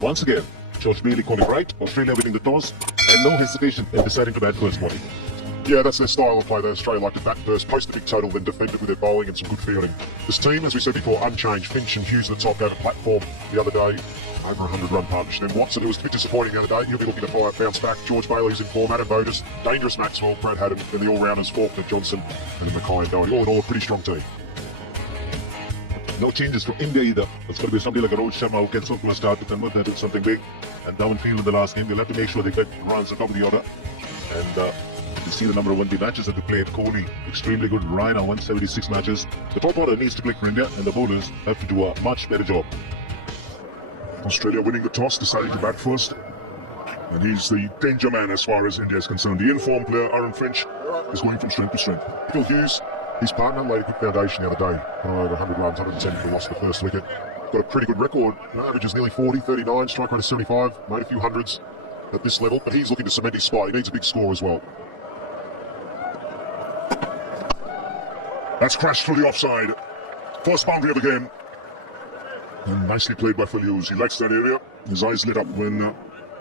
Once again, George Bailey calling right, Australia winning the toss, and no hesitation in deciding to bat first bowling. Yeah, that's their style of play. They Australia like to bat first, post the big total, then defend it with their bowling and some good fielding. This team, as we said before, unchanged. Finch and Hughes at the top gave a platform the other day, over 100-run partnership. Then Watson, who was a bit disappointing the other day, he'll be looking to bounce back. George Bailey's in form, Adam Bodas, dangerous Maxwell, Brad Haddon, and the all-rounders Faulkner, Johnson, and Mackay and Doherty. All in all, a pretty strong team. No changes from India either. It's going to be somebody like a Rohit Sharma who gets off to a start with them, that is something big. And downfield in the last game, they'll have to make sure they get runs on top of the order. And you see the number of one-day matches that they played. Kohli, extremely good. Ryan, 176 matches. The top order needs to click for India, and the bowlers have to do a much better job. Australia winning the toss, deciding to bat first. And he's the danger man as far as India is concerned. The informed player, Aaron Finch, is going from strength to strength. Phil Hughes, his partner, laid a good foundation the other day. Over 100 runs, 110 for lost the first wicket. Got a pretty good record. Averages nearly 40, 39, strike rate of 75, made a few hundreds at this level, but he's looking to cement his spot. He needs a big score as well. That's crashed through the offside. First boundary of the game. And nicely played by Phil Hughes. He likes that area. His eyes lit up when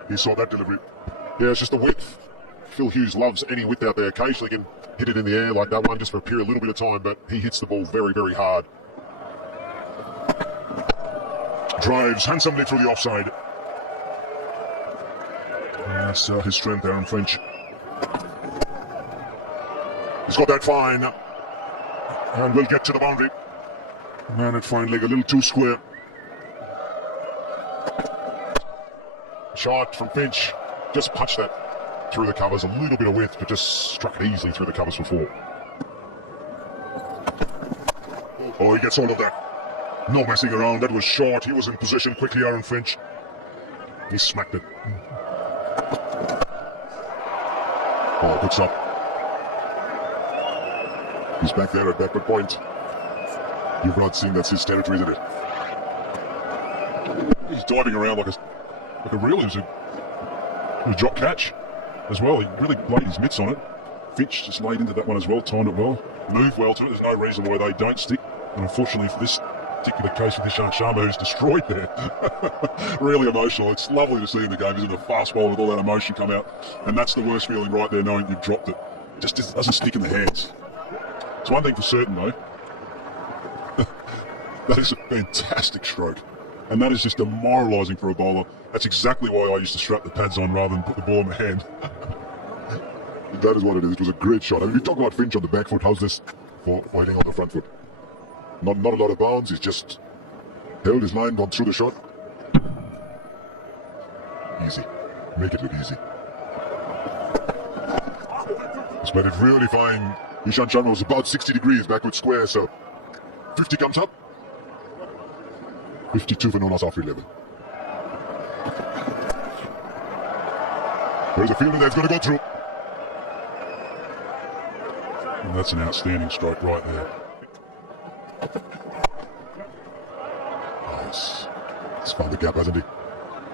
he saw that delivery. Yeah, it's just the width. Phil Hughes loves any width out there. Occasionally can hit it in the air like that one just for a period, a little bit of time, but he hits the ball very, very hard. Drives handsomely through the offside. And that's his strength, Aaron Finch. He's got that fine. And we'll get to the boundary. Man at fine leg, a little too square. Shot from Finch. Just punched that through the covers. A little bit of width, but just struck it easily through the covers for four. Oh, he gets all of that. No messing around. That was short. He was in position quickly, Aaron Finch. He smacked it. Oh, good stop. He's back there at backward point. You've not seen that's his territory, isn't it? He's diving around like a real. It was a drop catch as well. He really laid his mitts on it. Finch just laid into that one as well, timed it well, moved well to it. There's no reason why they don't stick. And unfortunately for this particular case with Ishant Sharma, who's destroyed there. Really emotional. It's lovely to see in the game, isn't it? A fast ball with all that emotion come out. And that's the worst feeling right there, knowing you've dropped it. Just doesn't stick in the hands. It's one thing for certain though. That is a fantastic stroke. And that is just demoralising for a bowler. That's exactly why I used to strap the pads on rather than put the ball in my hand. That is what it is. It was a great shot. I mean, you talk about Finch on the back foot. How's this for hitting on the front foot? Not a lot of bounds. He's just held his line, gone through the shot. Easy. Make it look easy. He's made it really fine. Ishant Sharma was about 60 degrees backward square, so 50 comes up. 52 for no loss off 11. There's a fielder that's going to go through. And that's an outstanding strike right there. Nice. He's found the gap, hasn't he?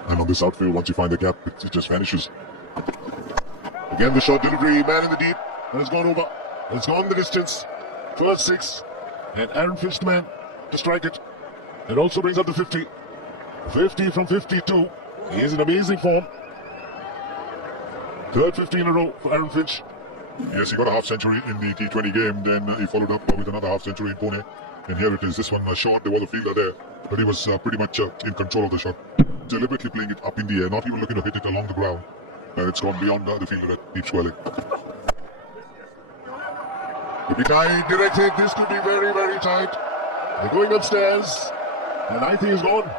And on this outfield, once you find the gap, it just vanishes. Again, the short delivery, man in the deep, and it's gone over. It's gone the distance. First six, and Aaron Finch the man to strike it. It also brings up the 50. 50 from 52. He is in amazing form. Third 50 in a row for Aaron Finch. Yes, he got a half century in the T20 game. Then he followed up with another half century in Pune. And here it is. This one short. There was a fielder there, but he was pretty much in control of the shot. Deliberately playing it up in the air, not even looking to hit it along the ground. And it's gone beyond the fielder at deep swelling. If you tie direct hit, this could be very, very tight. They're going upstairs. And I think he's gone.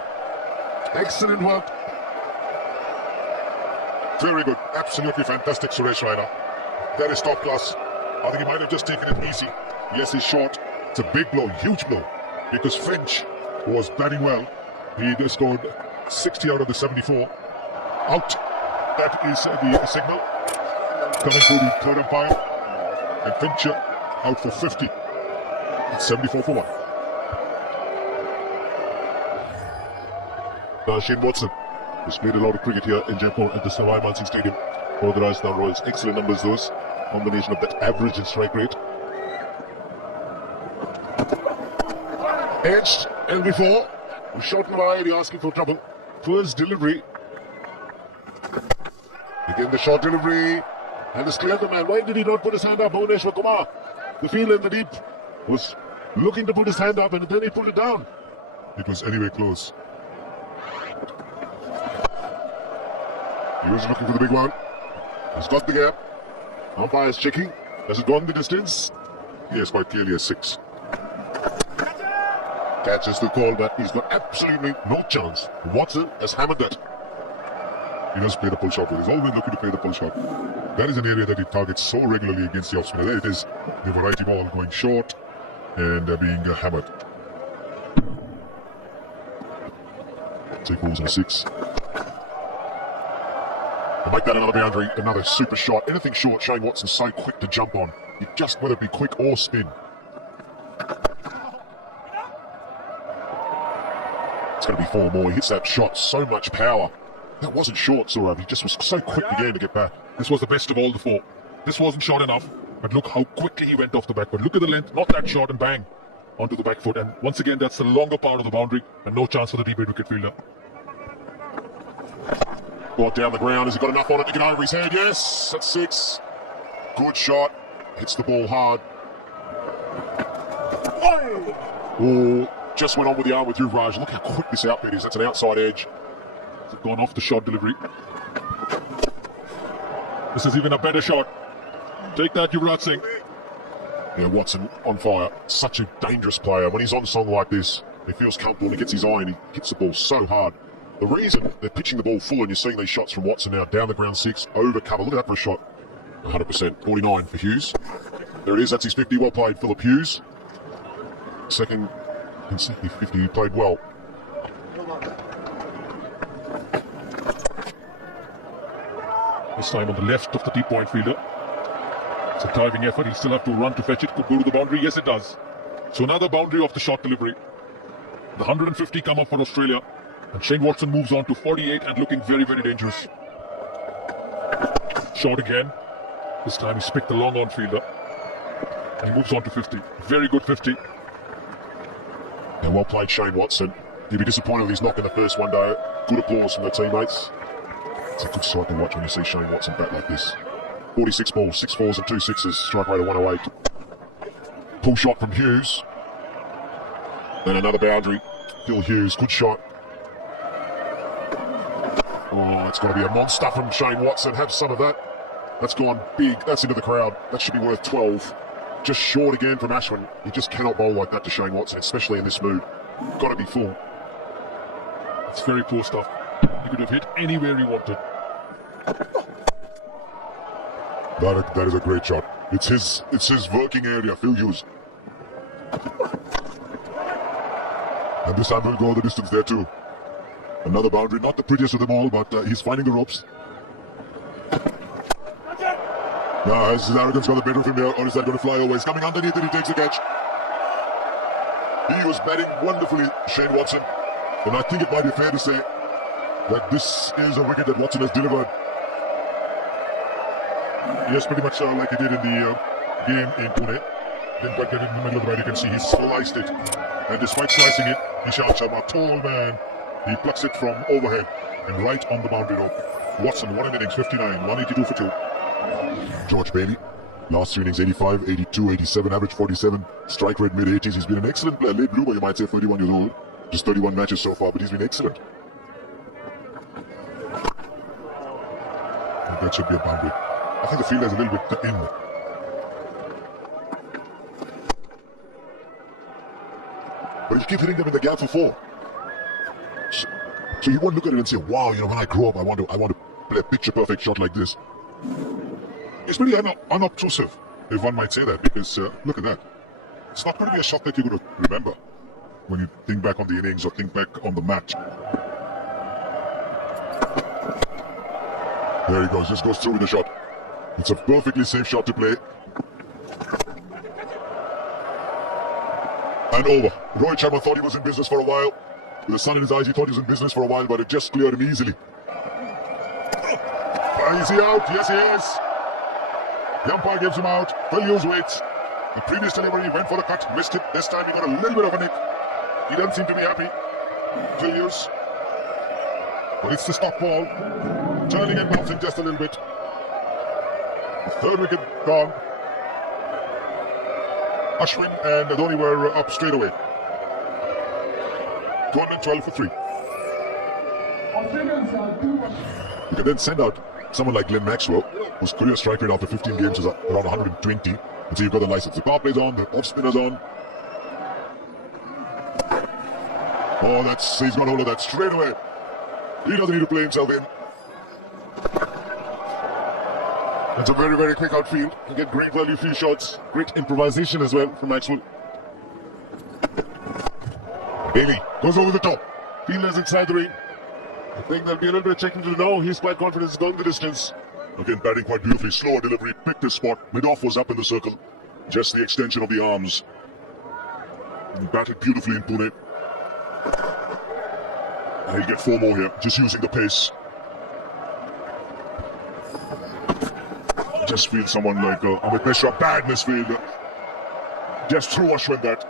Excellent work. Very good. Absolutely fantastic, Suresh Raina. That is top class. I think he might have just taken it easy. Yes, he's short. It's a big blow, huge blow. Because Finch was batting well. He just scored 60 out of the 74. Out. That is the signal. Coming through the third umpire. And Finch out for 50. It's 74 for 1. Shane Watson has played a lot of cricket here in Jaipur at the Sawai Mansingh Stadium for the Rajasthan Royals. Excellent numbers those. Combination of that average and strike rate. Edged and before. Shot wide, you're asking for trouble. First delivery. Again, the short delivery. And it's clear the man. Why did he not put his hand up, Bhuvneshwar Kumar? The fielder in the deep was looking to put his hand up and then he pulled it down. It was anyway close. He was looking for the big one. He's got the gap. Umpire's checking. Has it gone the distance? Yes, quite clearly a 6. Catches the call, but he's got absolutely no chance. Watson has hammered that. He does play the pull shot, but he's always looking to play the pull shot. That is an area that he targets so regularly against the off-spinner. There it is, the variety ball going short and being hammered. Take balls on 6. And make that another boundary, another super shot. Anything short, Shane Watson's so quick to jump on. You just whether it be quick or spin. It's going to be 4 more. He hits that shot, so much power. That wasn't short, Saurabh. He just was so quick again to get back. This was the best of all the 4. This wasn't short enough, but look how quickly he went off the back foot. Look at the length, not that short, and bang, onto the back foot. And once again, that's the longer part of the boundary, and no chance for the deep mid wicket fielder. Brought down the ground. Has he got enough on it to get over his head? Yes, that's 6. Good shot. Hits the ball hard. Oh, just went on with the arm with Yuvraj. Look how quick this outfit is. That's an outside edge. It's gone off the shot delivery. This is even a better shot. Take that, Yuvraj Singh. Yeah, Watson on fire. Such a dangerous player. When he's on song like this, he feels comfortable and he gets his eye and he hits the ball so hard. The reason they're pitching the ball full and you're seeing these shots from Watson now, down the ground 6, over cover. Look at that for a shot. 100%. 49 for Hughes. There it is. That's his 50. Well played, Philip Hughes. Second consecutive 50. He played well. This time on the left of the deep point fielder. It's a diving effort. He still have to run to fetch it. Could go to the boundary. Yes, it does. So another boundary off the shot delivery. The 150 come up for Australia. And Shane Watson moves on to 48 and looking very, very dangerous. Short again. This time he's picked the long on fielder. And he moves on to 50. Very good 50. And well played, Shane Watson. He'll be disappointed if he's not in the first one, though. Good applause from their teammates. It's a good sight to watch when you see Shane Watson bat like this. 46 balls, 6 4s and 2 6s. Strike rate of 108. Pull shot from Hughes. Then another boundary. Phil Hughes, good shot. Oh, it's got to be a monster from Shane Watson. Have some of that. That's gone big. That's into the crowd. That should be worth 12. Just short again from Ashwin. He just cannot bowl like that to Shane Watson, especially in this mood. Got to be full. It's very poor stuff. He could have hit anywhere he wanted. That is a great shot. It's his working area, Phil Hughes. And this time he'll go the distance there too. Another boundary, not the prettiest of them all, but he's finding the ropes. Now, has his arrogance got the better of him there, or is that going to fly away? He's coming underneath and he takes the catch. He was batting wonderfully, Shane Watson. And I think it might be fair to say that this is a wicket that Watson has delivered. Yes, pretty much like he did in the game in Pune. Didn't quite get it in the middle of the bat. You can see he sliced it. And despite slicing it, Ishant Sharma, tall man, he plucks it from overhead and right on the boundary rope. Watson, 1 innings, 59, 182 for 2. George Bailey, last 3 innings, 85, 82, 87, average 47, strike rate mid-80s. He's been an excellent player, late bloomer, you might say, 31 years old. Just 31 matches so far, but he's been excellent. And that should be a boundary. I think the field has a little bit in. But you keep hitting them in the gap for 4. So you won't look at it and say, wow, when I grow up, I want to play a picture-perfect shot like this. It's pretty unobtrusive, if one might say that, because look at that. It's not going to be a shot that you're going to remember when you think back on the innings or think back on the match. There he goes, just goes through with the shot. It's a perfectly safe shot to play. And over. Rohit Sharma thought he was in business for a while. With the sun in his eyes, he thought he was in business for a while, but it just cleared him easily. Is he out? Yes, he is. The umpire gives him out. Phil Hughes waits. The previous delivery, he went for the cut, missed it. This time he got a little bit of a nick. He doesn't seem to be happy. Phil Hughes. But it's the stop ball. Turning and bouncing just a little bit. The third wicket gone. Ashwin and Dhoni were up straight away. 212 for 3. You can then send out someone like Glenn Maxwell, whose career strike rate after 15 games is around 120. And so you've got the license. The power play's on, the off spinner's on. Oh, he's got hold of that straight away. He doesn't need to play himself in. It's a very, very quick outfield. You get great value field shots, great improvisation as well from Maxwell. Bailey goes over the top. Fielders inside the ring. I think there'll be a little bit of checking to do now. He's quite confident he's going the distance. Again, batting quite beautifully. Slower delivery, picked his spot. Mid-off was up in the circle. Just the extension of the arms. He batted beautifully in Pune. And he'll get 4 more here, just using the pace. Just feel someone like Amit Mishra, bad misfield. Just threw Ashwin that.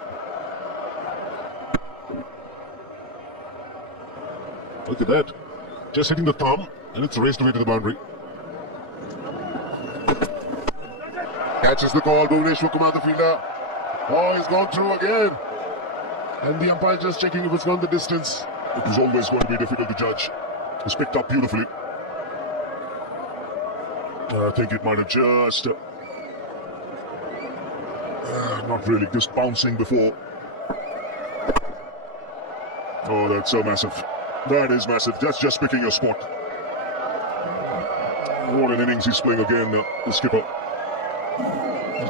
Look at that. Just hitting the thumb, and it's raced away to the boundary. Catches the call, Bhuvneshwar Kumar, the fielder. Oh, he's gone through again. And the umpire just checking if it's gone the distance. It was always going to be difficult to judge. It's picked up beautifully. I think it might have just... not really, just bouncing before. Oh, that's so massive. That is massive. That's just picking your spot. What an innings he's playing again, the skipper.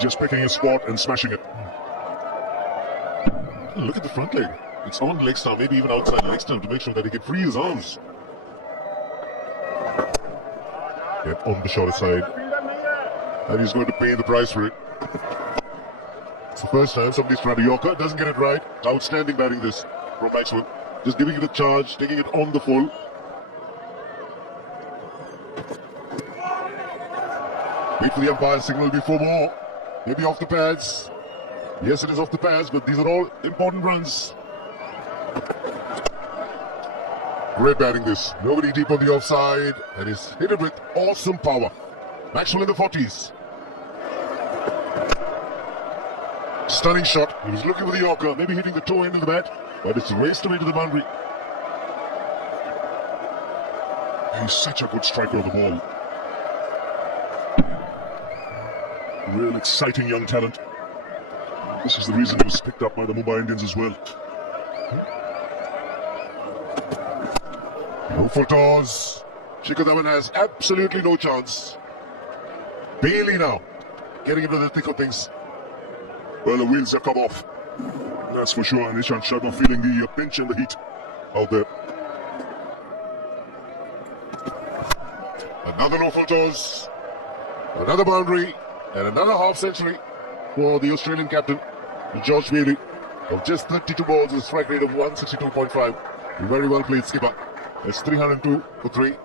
Just picking his spot and smashing it. Look at the front leg. It's on leg stump, maybe even outside leg stump to make sure that he can free his arms. Yep, on the shorter side. And he's going to pay the price for it. It's the first time somebody's tried a Yorker, doesn't get it right. Outstanding batting this from Maxwell. Just giving it a charge, taking it on the full. Wait for the umpire signal before more. Maybe off the pads. Yes, it is off the pads, but these are all important runs. Great batting this. Nobody deep on the offside. And he's hit it with awesome power. Maxwell in the 40s. Stunning shot. He was looking for the Yorker, maybe hitting the toe end of the bat, but it's raced away to the boundary. He's such a good striker of the ball. Real exciting young talent. This is the reason he was picked up by the Mumbai Indians as well. No full toss. Shikhar Dhawan has absolutely no chance. Bailey now getting into the thick of things. Well, the wheels have come off. That's for sure. And Ishant Sharma feeling the pinch and the heat out there. Another no full toss. Another boundary. And another half century for the Australian captain, George Bailey, of just 32 balls with a strike rate of 162.5. Very well played, skipper. It's 302 for 3.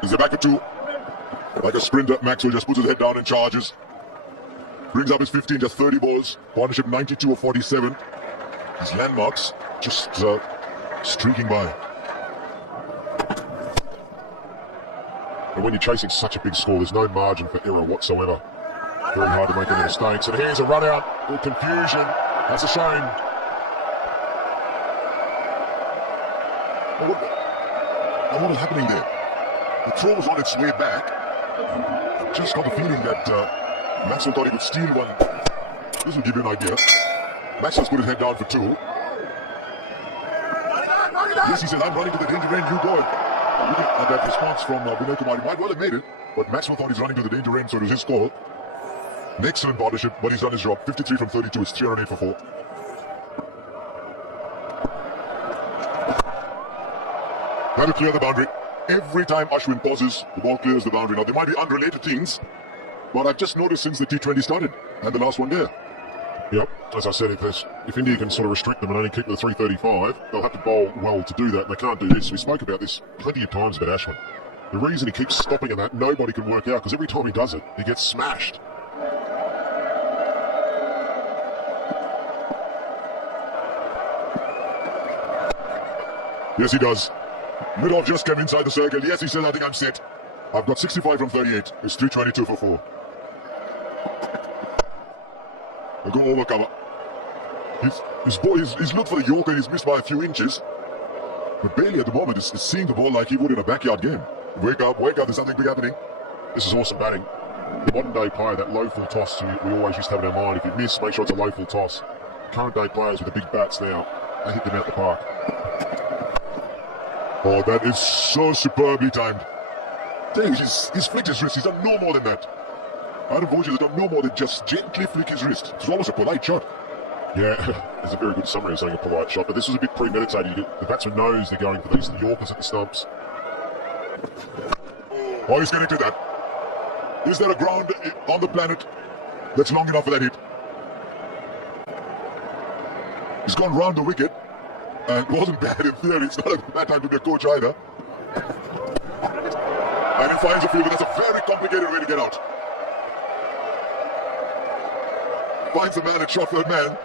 He's back at 2. Like a sprinter, Maxwell just puts his head down and charges. Brings up his 15, just 30 balls. Partnership 92 of 47. His landmarks just streaking by. And when you're chasing such a big score, there's no margin for error whatsoever. Very hard to make any mistakes. And here's a run out with confusion. That's a shame. What was happening there? The throw was on its way back. Just got the feeling that Maxwell thought he could steal one. This will give you an idea. Maxwell's put his head down for 2. Yes, he said, I'm running to the danger end, you go. That response from Vinay Kumar, he might well have made it, but Maxwell thought he's running to the danger end, so it was his call. An excellent partnership, but he's done his job. 53 from 32, it's 308 for 4. That'll clear the boundary. Every time Ashwin pauses, the ball clears the boundary. Now, there might be unrelated things, but I've just noticed since the T20 started, and the last one there. Yep, as I said, if India can sort of restrict them and only keep the 335, they'll have to bowl well to do that, and they can't do this. We spoke about this plenty of times about Ashwin. The reason he keeps stopping at that, nobody can work out, because every time he does it, he gets smashed. Yes, he does. Midov just came inside the circle. Yes, he says, I think I'm set. I've got 65 from 38. It's 322 for 4. He'll go over cover. He's looked for the Yorker. He's missed by a few inches. But Bailey at the moment is seeing the ball like he would in a backyard game. Wake up, there's something big happening. This is awesome batting. The modern day player, that low full toss we always used to have in our mind. If you miss, make sure it's a low full toss. Current day players with the big bats now, they hit them out the park. Oh, that is so superbly timed. He's flicked his wrist. He's done no more than that. Adam Voges has done no more than just gently flick his wrist. It was almost a polite shot. Yeah, there's a very good summary of saying a polite shot, but this was a bit premeditated. The batsman knows they're going for these Yorkers at the stumps. Oh, he's getting to that. Is there a ground on the planet that's long enough for that hit? He's gone round the wicket. And it wasn't bad in theory. It's not a bad time to be a coach either. And he finds a field, but that's a very complicated way to get out. Finds the man at shot third man.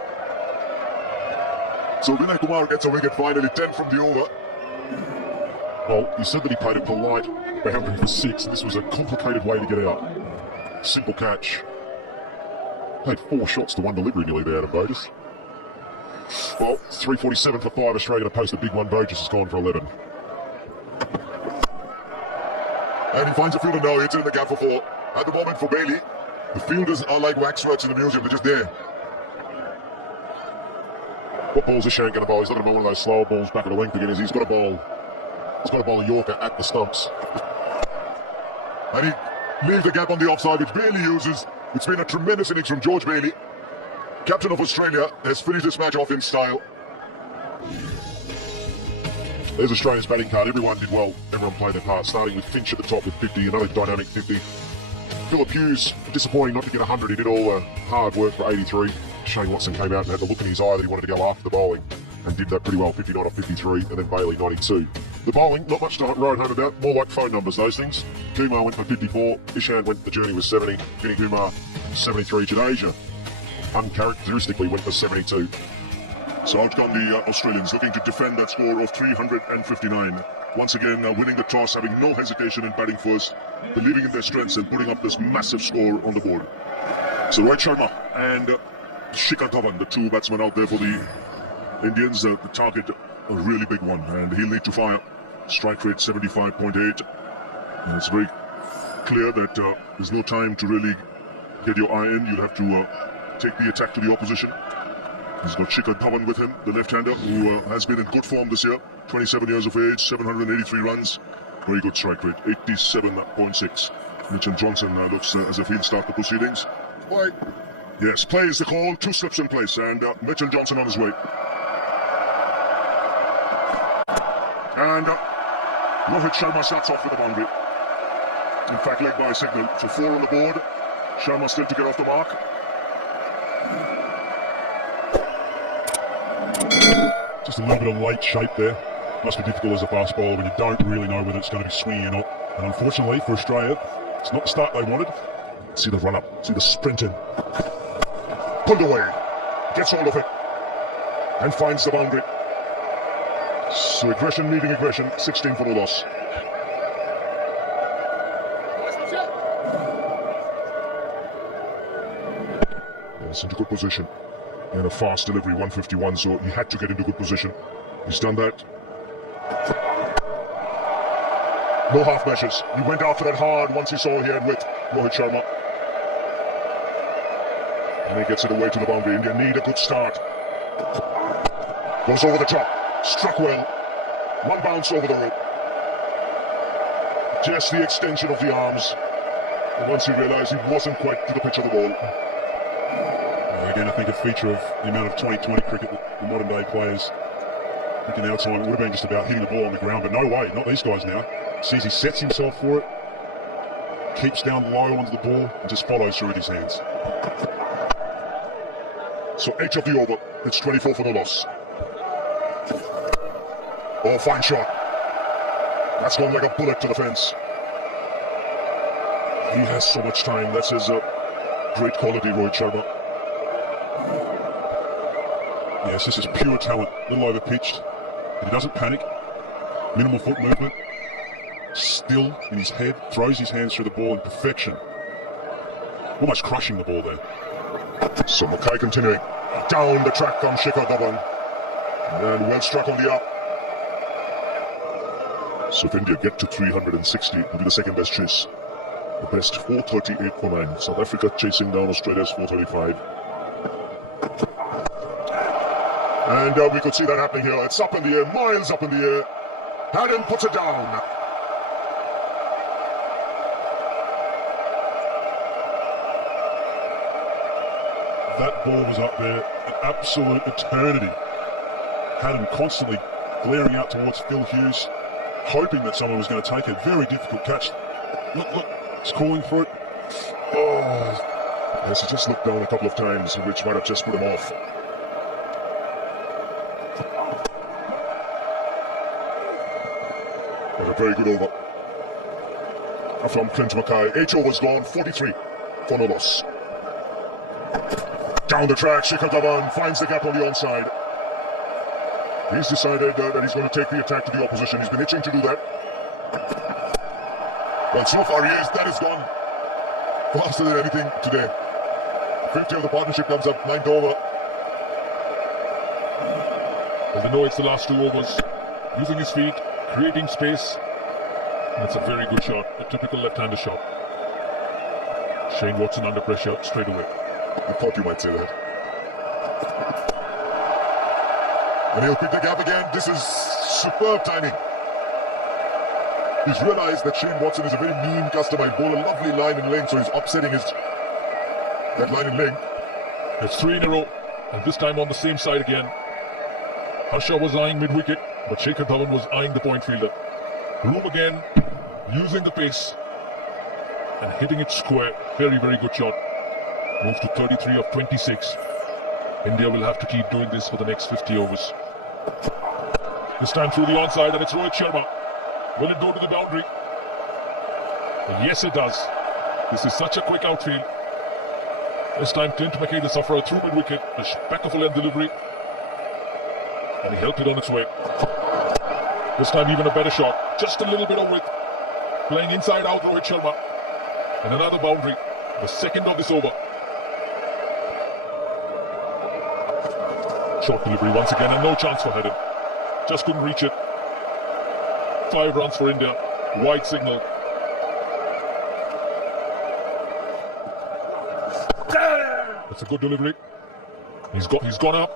So Vinay Kumar gets a wicket finally, 10 from the over. Well, he said that he played a polite boundary for 6. This was a complicated way to get out. Simple catch. Had 4 shots to 1 delivery nearly there, Adam Voges. Well, 347 for 5. Australia to post a big one. Voges has gone for 11. And he finds a fielder now. It's in the gap for 4. At the moment for Bailey, the fielders are like waxworks in the museum. They're just there. What balls is Shane going to bowl? He's not going to bowl one of those slower balls back at the length again. He's got to bowl. He's got to bowl a Yorker at the stumps. And he leaves the gap on the offside, which Bailey uses. It's been a tremendous innings from George Bailey. Captain of Australia has finished this match off in style. There's Australia's batting card. Everyone did well. Everyone played their part. Starting with Finch at the top with 50, another dynamic 50. Phillip Hughes, disappointing not to get 100. He did all the hard work for 83. Shane Watson came out and had the look in his eye that he wanted to go after the bowling and did that pretty well, 59 off 53, and then Bailey 92. The bowling, not much to write home about, more like phone numbers, those things. Kumar went for 54, Ishan went, the journey was 70, Vinny Kumar 73, Jadeja uncharacteristically went for 72. So out come the Australians, looking to defend that score of 359. Once again, winning the toss, having no hesitation in batting first, believing in their strengths and putting up this massive score on the board. So Rohit Sharma and Shikhar Dhawan, the 2 batsmen out there for the Indians, the target a really big one, and he'll need to fire. Strike rate 75.8, and it's very clear that there's no time to really get your eye in. You'll have to take the attack to the opposition. He's got Shikhar Dhawan with him, the left-hander, who has been in good form this year. 27 years of age, 783 runs. Very good strike rate, 87.6. Mitchell Johnson looks as if he'll start the proceedings. Why? Yes, play is the call. 2 slips in place, and Mitchell Johnson on his way. And Rohit Sharma starts off with a boundary. In fact, leg by signal. So 4 on the board. Sharma still to get off the mark. Just a little bit of late shape there. Must be difficult as a fast bowler when you don't really know whether it's going to be swinging or not. And unfortunately for Australia, it's not the start they wanted. See the run up, see the sprinting. Pulled away, gets hold of it, and finds the boundary. So aggression meeting aggression, 16 for the loss. Yes, into good position. And a fast delivery, 151, so he had to get into good position. He's done that. No half measures. He went after that hard once he saw he had width, Rohit Sharma. And he gets it away to the boundary. India need a good start. Goes over the top. Struck well. 1 bounce over the rib. Just the extension of the arms. And once he realised he wasn't quite to the pitch of the ball. Again, I think a feature of the amount of 2020 cricket that the modern day players think in our time would have been just about hitting the ball on the ground, but no way, not these guys now. Sees he sets himself for it, keeps down low onto the ball, and just follows through with his hands. So 8 of the over, it's 24 for the loss. Oh, fine shot. That's gone like a bullet to the fence. He has so much time, that's his great quality, Rohit Sharma. Yes, this is pure talent, a little over-pitched. He doesn't panic, Minimal foot movement. Still in his head. Throws his hands through the ball in perfection. Almost crushing the ball there. So Mackay continuing. Down the track comes Shikhar Dhawan. And well struck on the up. So if India get to 360, it will be the second best chase. The best 438.9. South Africa chasing down Australia's 435. And we could see that happening here. It's up in the air, miles up in the air. Haddon puts it down. That ball was up there an absolute eternity. Haddon constantly glaring out towards Phil Hughes, hoping that someone was going to take it. Very difficult catch. Look, he's calling for it. Oh, yes, he just looked down a couple of times, which might have just put him off. But a very good over from Clint Mackay. 8 overs gone, 43 for no loss. Down the track, Shikhar Dhawan finds the gap on the onside. He's decided that he's going to take the attack to the opposition. He's been itching to do that. Well, so far he is. That is gone faster than anything today. 50 of the partnership comes up, 9th over. Well, they know it's the last 2 overs. Using his feet, creating space. And it's a very good shot, a typical left-hander shot. Shane Watson under pressure straight away. I thought you might say that. And he'll pick the gap again. This is superb timing. He's realized that Shane Watson is a very mean customer. He bowled a lovely line in length, so he's upsetting that line in length. It's 3 in a row, and this time on the same side again. Harsha was eyeing mid-wicket, but Shikhar Dhawan was eyeing the point fielder. Room again, using the pace and hitting it square. Very, very good shot. Moved to 33 of 26. India will have to keep doing this for the next 50 overs. This time through the onside, and it's Rohit Sharma. Will it go to the boundary? Well, yes, it does. This is such a quick outfield. This time Clint Mackay, the sufferer, through mid-wicket. A spectacle and delivery. And he helped it on its way. This time even a better shot. Just a little bit of width. Playing inside out Rohit Sharma. And another boundary. The second of this over. Short delivery once again, and no chance for Haddon. Just couldn't reach it. 5 runs for India. Wide signal. That's a good delivery. He's gone up.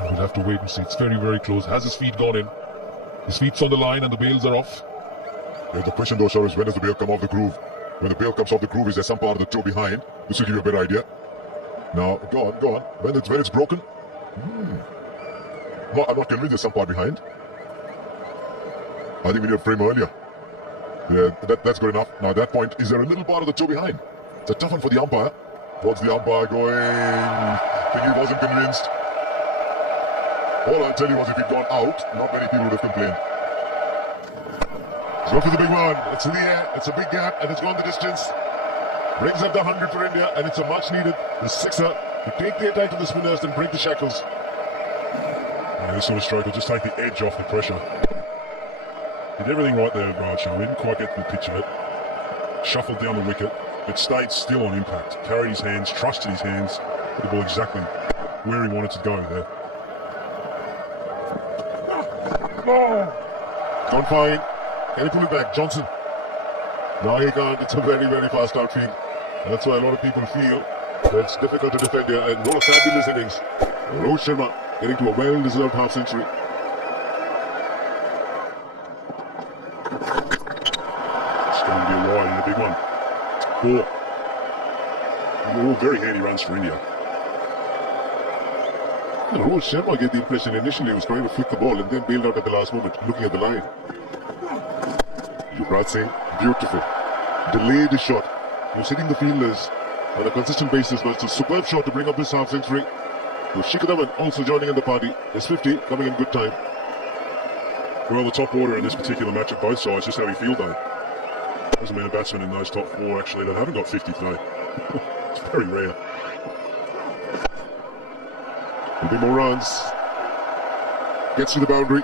And we'll have to wait and see. It's very, very close. Has his feet gone in? His feet's on the line and the bails are off. Yeah, the question though, sir, is when does the bail come off the groove? When the bail comes off the groove, is there some part of the toe behind? This will give you a better idea. Now, go on. When it's broken? No, I'm not convinced there's some part behind. I think we need a frame earlier. Yeah, that's good enough. Now at that point, is there a little part of the toe behind? It's a tough one for the umpire. What's the umpire going? I think he wasn't convinced. All I'll tell you was if he'd gone out, not many people would have complained. He's going for the big one. It's in the air. It's a big gap, and it's gone the distance. Brings up the 100 for India, and it's a much needed the sixer to take the attack to the spinners and break the shackles. Yeah, this sort of strike will just take the edge off the pressure. Did everything right there, Raj. We didn't quite get the pitch of it. Shuffled down the wicket, but stayed still on impact. Carried his hands, trusted his hands, put the ball exactly where he wanted to go there. Gone fine. Can he pull it back? Johnson. No, he can't. It's a very, very fast outfield. And that's why a lot of people feel that it's difficult to defend here. And what a fabulous innings. Rohit Sharma getting to a well-deserved half-century. It's going to be a wide and a big one. 4. All very handy runs for India. And Rohit Sharma gave the impression initially he was trying to flick the ball and then bailed out at the last moment, looking at the line. Yuvraj Singh, beautiful. Delayed his shot. He was hitting the fielders on a consistent basis, but it's a superb shot to bring up this half-century. So Shikhar Dhawan also joining in the party. His 50 coming in good time. Well, the top order in this particular match at both sides, just how we feel though. Hasn't been a batsman in those top 4 actually that haven't got 50 today. It's very rare. A bit more runs. Gets to the boundary.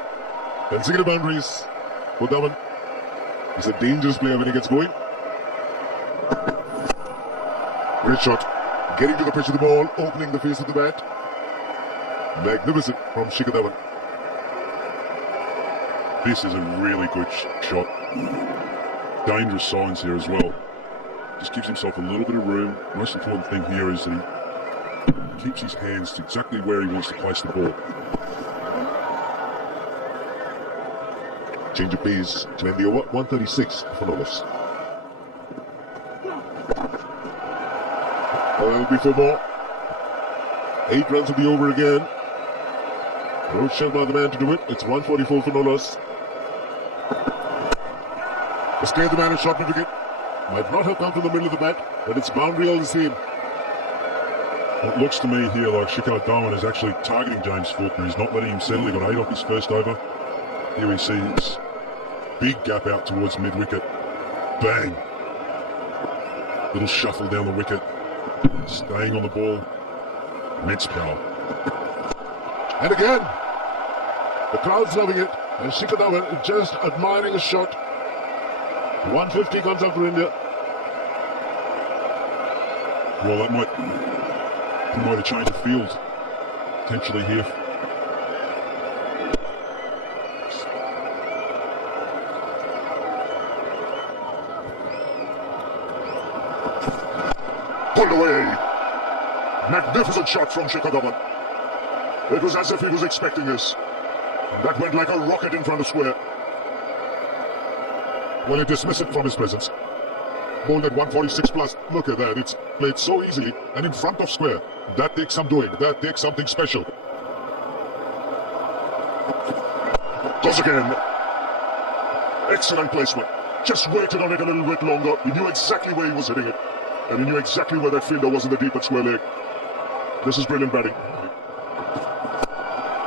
Consecutive boundaries for Dhawan. He's a dangerous player when he gets going. Great shot. Getting to the pitch of the ball, opening the face of the bat. Magnificent from Shikhar Dhawan. This is a really good shot. Dangerous signs here as well. Just gives himself a little bit of room. Most important thing here is that he keeps his hands exactly where he wants to place the ball. Change of pace to end the over. 136 for Nolas. That'll be for more. 8 runs of the over again. Rohit Sharma the man to do it. It's 144 for Nolas. The stay of the man has shot wicket. Might not have come from the middle of the bat, but it's boundary all the same. It looks to me here like Shikhar Dhawan is actually targeting James Faulkner. He's not letting him settle. He got 8 off his first over. Here we see his big gap out towards mid-wicket. Bang! Little shuffle down the wicket. Staying on the ball. Immense power. And again, the crowd's loving it. And Shikhar Dhawan just admiring a shot. 150 comes up for India. Well, that might promote a change of field potentially here. Pulled away. Magnificent shot from Shikhar Dhawan. It was as if he was expecting this. That went like a rocket in front of square. Well, he dismissed it from his presence. Bowled at 146 plus. Look at that. It's played so easily and in front of square. That takes some doing. That takes something special. Goes again. Excellent placement. Just waited on it a little bit longer. He knew exactly where he was hitting it. And he knew exactly where that fielder was in the deep and square leg. This is brilliant batting.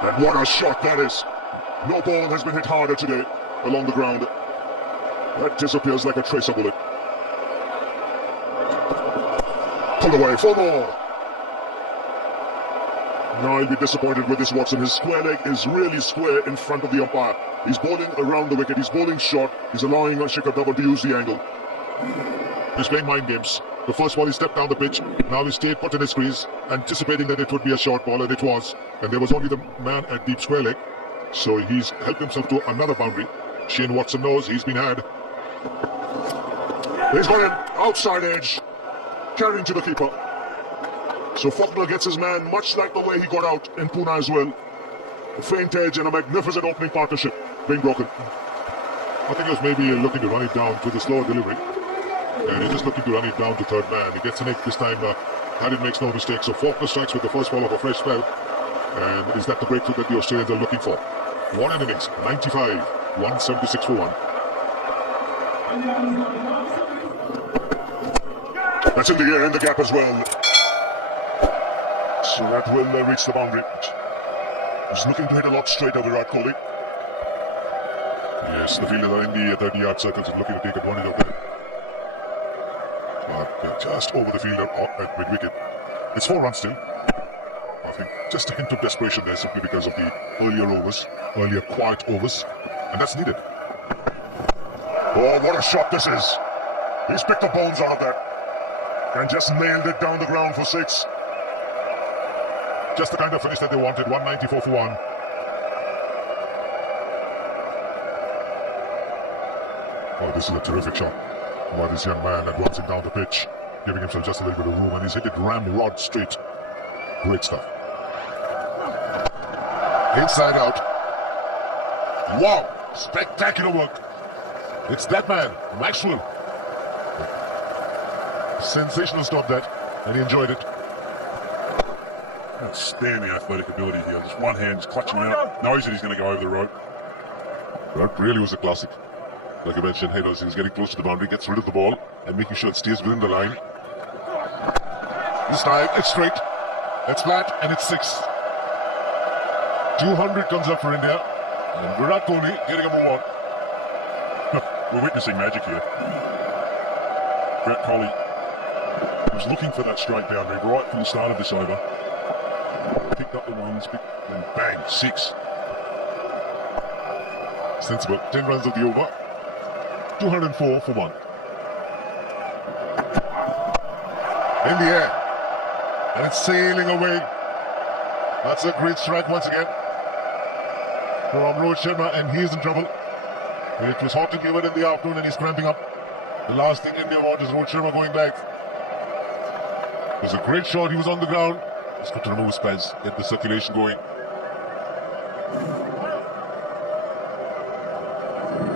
And what a shot that is. No ball has been hit harder today along the ground. That disappears like a tracer bullet. Pulled away for more. Now he'll be disappointed with this, Watson. His square leg is really square in front of the umpire. He's bowling around the wicket. He's bowling short. He's allowing Shikhar Dhawan to use the angle. He's playing mind games. The first ball he stepped down the pitch. Now he stayed put in his crease, anticipating that it would be a short ball, and it was. And there was only the man at deep square leg. So he's helped himself to another boundary. Shane Watson knows he's been had. He's got an outside edge, carrying to the keeper. So Faulkner gets his man, much like the way he got out in Pune as well. A faint edge and a magnificent opening partnership being broken. I think he was maybe looking to run it down to the slower delivery. And he's just looking to run it down to third man. He gets an egg this time. Harry makes no mistake. So Faulkner strikes with the first ball of a fresh spell. And is that the breakthrough that the Australians are looking for? One an innings, 95, 176 for 1. That's in the air, in the gap as well. So that will reach the boundary. He's looking to hit a lot straighter, Virat Kohli. Yes, the fielder in the 30-yard circles is looking to take advantage of that. But just over the fielder at mid-wicket. It's 4 runs still. I think just a hint of desperation there simply because of the earlier quiet overs. And that's needed. Oh, what a shot this is. He's picked the bones out of that. And just nailed it down the ground for 6. Just the kind of finish that they wanted, 194 for 1. Oh, this is a terrific shot by this young man advancing down the pitch, giving himself just a little bit of room, and he's hit it ramrod straight. Great stuff. Inside out. Wow, spectacular work. It's that man, Maxwell. Sensational stop that, and he enjoyed it. Outstanding athletic ability here. Just one hand just clutching out. Knows that he's going to go over the rope. That really was a classic. Like I mentioned, Haydos, he was getting close to the boundary, gets rid of the ball, and making sure it stays within the line. This time, it's straight, it's flat, and it's 6. 200 comes up for India, and Virat Kohli getting a move on. We're witnessing magic here. Virat Kohli was looking for that straight boundary right from the start of this over. Picked up the ones, and bang, 6. Sensible. 10 runs of the over. 204 for 1. In the air. And it's sailing away. That's a great strike once again from Rohit Sharma, and he's in trouble. It was hot and humid in the afternoon and he's cramping up. The last thing India want is Rohit Sharma going back. It was a great shot. He was on the ground. He's got to remove his pads, get the circulation going.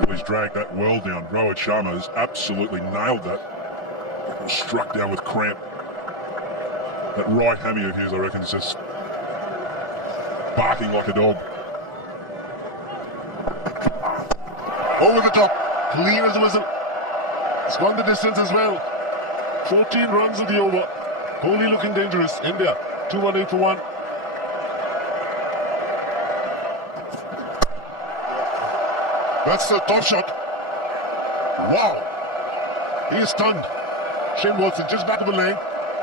He's dragged that well down. Rohit Sharma has absolutely nailed that. Struck down with cramp. That right hammy of his, I reckon, is just barking like a dog. Over the top, clean as a whistle. It's gone the distance as well. 14 runs of the over. Kohli looking dangerous. India, 218 for 1. That's the top shot. Wow. He is stunned. Shane Watson just back of the lane.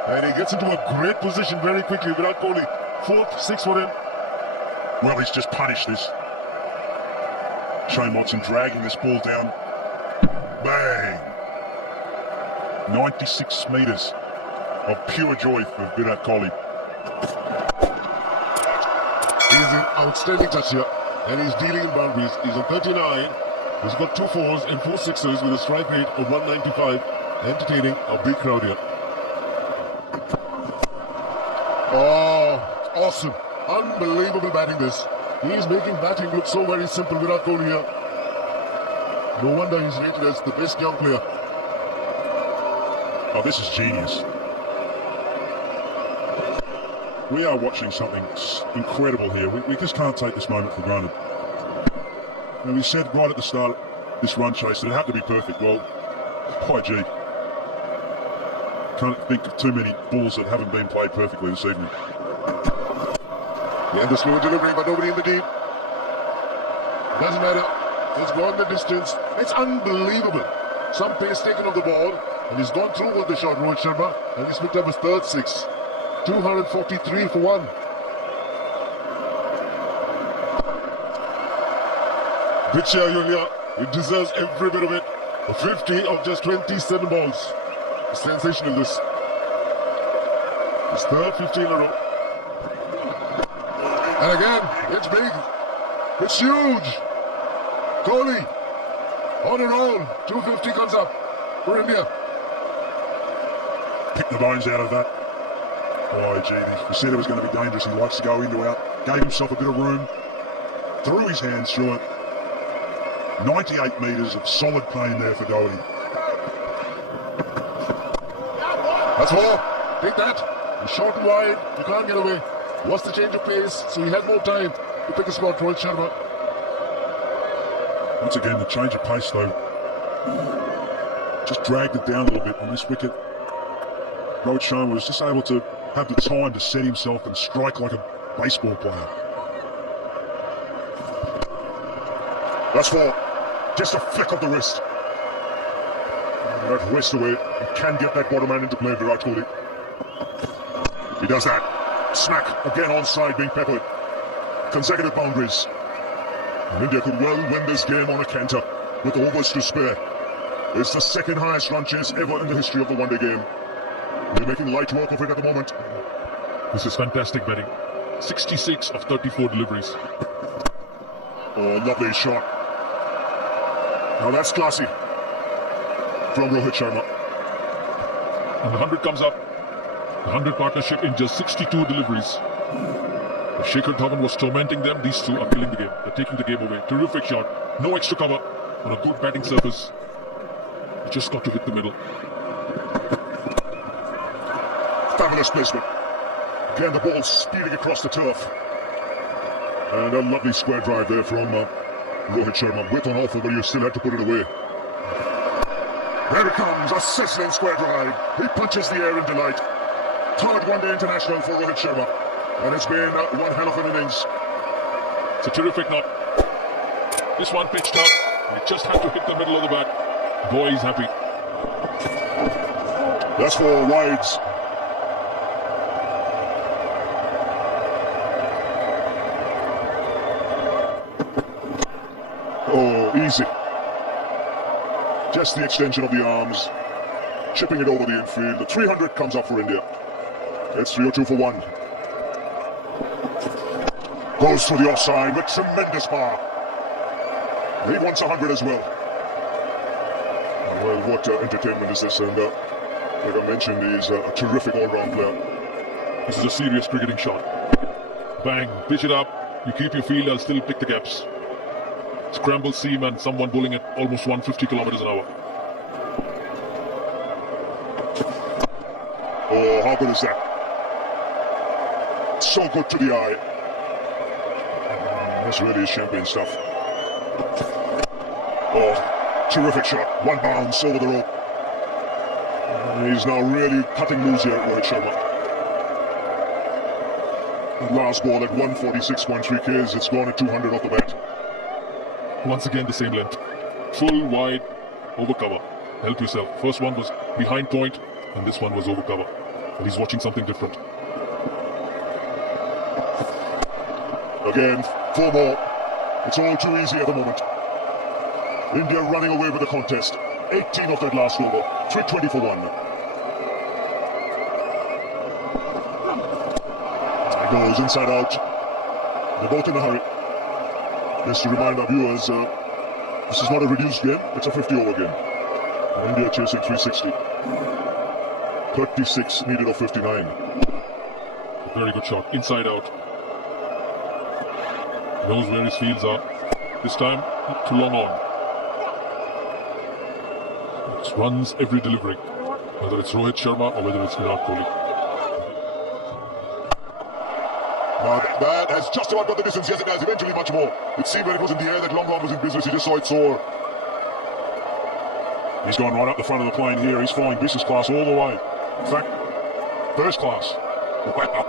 And he gets into a great position very quickly without Kohli. 4th, 6 for him. Well, he's just punished this. Shane Watson dragging this ball down. Bang! 96 metres of pure joy for Virat Kohli. He's an outstanding touch here. And he's dealing in boundaries. He's on 39. He's got 2 fours and 4 sixes with a strike rate of 195. Entertaining a big crowd here. Oh, awesome. Unbelievable batting this. He's making batting look so very simple without Kohli here. No wonder he's rated as the best young player. Oh, this is genius. We are watching something incredible here. We just can't take this moment for granted. And we said right at the start of this run chase that it had to be perfect. Well, by gee. Can't think of too many balls that haven't been played perfectly this evening. Yeah, the slow delivery, but nobody in the deep. Doesn't matter. It's gone the distance. It's unbelievable. Some pace taken off the ball, and he's gone through with the shot, Rohit Sharma, and he's picked up his 3rd 6. 243 for 1. Good share, Julia. It deserves every bit of it. A 50 of just 27 balls. Sensational this. His 3rd 50 in a row. And again, it's big. It's huge. Kohli on a roll. 250 comes up for India. Picked the bones out of that. Oh, gee, he said it was going to be dangerous. He likes to go into out. Gave himself a bit of room. Threw his hands through it. 98 metres of solid pain there for Doherty. That's 4. Take that. He's short and wide. You can't get away. What's the change of pace? So he had more time to pick a spot. Rohit Sharma. Once again, the change of pace, though, just dragged it down a little bit on this wicket. Rohit Sharma was just able to have the time to set himself and strike like a baseball player. That's 4. Just a flick of the wrist. That wrist away. He can get that bottom man into play, Virat Kohli. He does that. Smack. Again onside, being peppered. Consecutive boundaries. And India could well win this game on a canter with overs to spare. It's the 2nd highest run chase ever in the history of the one-day game. They're making light work of it at the moment. This is fantastic batting. 66 of 34 deliveries. Oh, lovely shot. Now that's classy from Rohit Sharma. And the 100 comes up. The 100 partnership in just 62 deliveries. If Shikhar Dhawan was tormenting them, these two are killing the game. They're taking the game away. Terrific shot. No extra cover on a good batting surface. You just got to hit the middle. Fabulous placement. Again, the ball speeding across the turf. And a lovely square drive there from Rohit Sharma. Width on offer, but you still had to put it away. There it comes, a sizzling square drive. He punches the air in delight. 3rd one-day international for Rohit Sharma. And it's been one hell of an innings. It's a terrific knock. This one pitched up. And it just had to hit the middle of the bat. Boy, he's happy. That's 4 wides. Oh, easy. Just the extension of the arms, chipping it over the infield. The 300 comes up for India. It's 302 for 1. Goes through the offside with tremendous power. He wants 100 as well. Well, what entertainment is this? And like I mentioned, he's a terrific all-round player. This is a serious cricketing shot. Bang, pitch it up. You keep your field, I'll still pick the gaps. Scramble seam and someone bowling at almost 150 kilometers an hour. Oh, how good is that? So good to the eye. That's really champagne stuff. Oh, terrific shot. One bounce over the rope. He's now really cutting loose here, Rohit Sharma. The last ball at 146.3 Ks. It's gone at 200 off the bat. Once again, the same length. Full, wide, over cover. Help yourself. First one was behind point, and this one was over cover. And he's watching something different. Again, 4 more. It's all too easy at the moment. India running away with the contest. 18 of that last over. 320 for 1. It goes inside out. They're both in a hurry. Just to remind our viewers, this is not a reduced game. It's a 50 over game. And India chasing 360. 36 needed of 59. Very good shot. Inside out. Knows where his fields are. This time, too long on. Just runs every delivery. Whether it's Rohit Sharma or whether it's Virat Kohli. That has just about got the distance. Yes, it has. Eventually much more. It seemed when it was in the air that long on was in business. He just saw it soar. He's gone right up the front of the plane here. He's flying business class all the way. In fact, first class. Wow.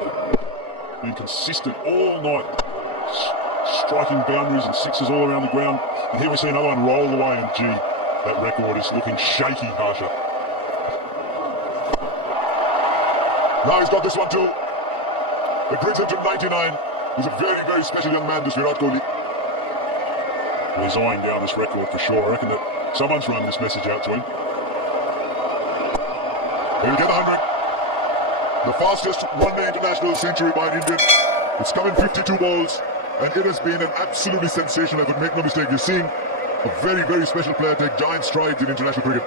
Been consistent all night. Striking boundaries and sixes all around the ground. And here we see another one roll away. And gee, that record is looking shaky, Harsha. Now he's got this one too. It brings him to 99. He's a very, very special young man, this Virat Kohli. Well, he's eyeing down this record for sure. I reckon that someone's run this message out to him. He'll get 100. The fastest one-day international century by an Indian. It's come in 52 balls, and it has been an absolutely sensational effort. Make no mistake, you're seeing a very, very special player take giant strides in international cricket.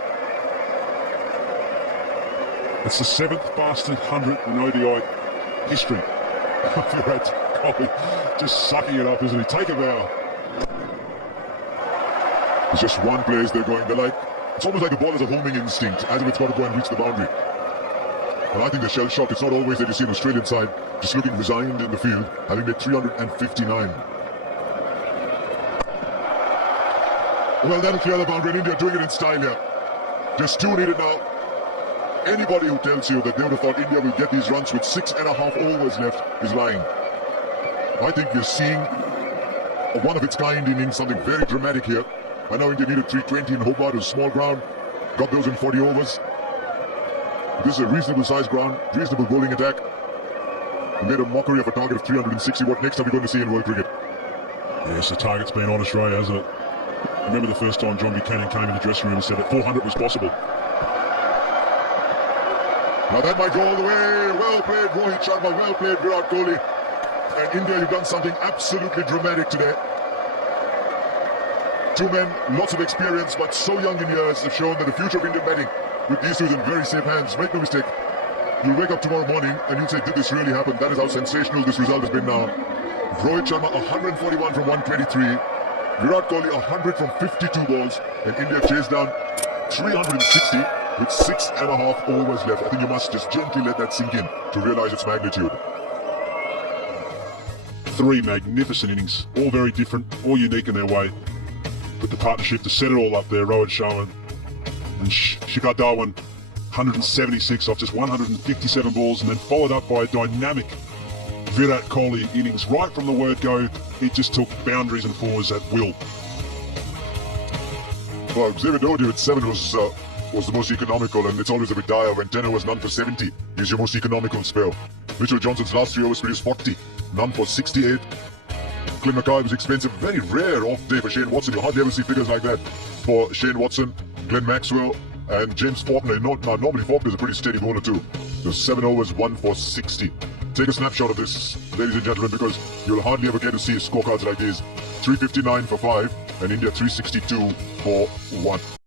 It's the 7th fastest 100 in ODI history. Virat Kohli just sucking it up, isn't he? Take a bow. It's just one place they're going. They're like, it's almost like the ball has a homing instinct, as if it's got to go and reach the boundary. But I think they're shell-shocked. It's not always that you see an Australian side just looking resigned in the field, having made 359. Well, that'll clear the boundary, and India doing it in style here. Just 2 needed now. Anybody who tells you that they would have thought India will get these runs with 6.5 overs left is lying. I think we're seeing a one-of-its-kind innings, something very dramatic here. I know India needed 320 in Hobart, a small ground. Got those in 40 overs. This is a reasonable sized ground, reasonable bowling attack. We made a mockery of a target of 360. What next are we going to see in world cricket? Yes, the target's been on Australia, hasn't it? Remember the first time John Buchanan came in the dressing room and said that 400 was possible. Now that might go all the way. Well played, Rohit Sharma. Well played, Virat Kohli. And India, you've done something absolutely dramatic today. 2 men, lots of experience, but so young in years, have shown that the future of Indian batting with these 2 is in very safe hands. Make no mistake. You'll wake up tomorrow morning and you'll say, did this really happen? That is how sensational this result has been now. Rohit Sharma, 141 from 123. Virat Kohli, 100 from 52 balls. And India chased down 360 with 6.5 overs left. I think you must just gently let that sink in to realize its magnitude. 3 magnificent innings, all very different, all unique in their way. But the partnership to set it all up there, Rohit Sharma and Shikhar Dhawan, 176 off just 157 balls, and then followed up by a dynamic Virat Kohli innings. Right from the word go, it just took boundaries and fours at will. Well, Xavier Dodu at 7 was the most economical, and it's always a bit dire when 10 overs, none for 70 is your most economical spell. Mitchell Johnson's last 3 overs produced 40, none for 68. Clint Mackay was expensive. Very rare off day for Shane Watson. You hardly ever see figures like that for Shane Watson, Glenn Maxwell, and James Faulkner. Normally Faulkner's a pretty steady bowler too. There's 7 overs, 1 for 60. Take a snapshot of this, ladies and gentlemen, because you'll hardly ever get to see scorecards like these. 359 for 5 and India 362 for 1.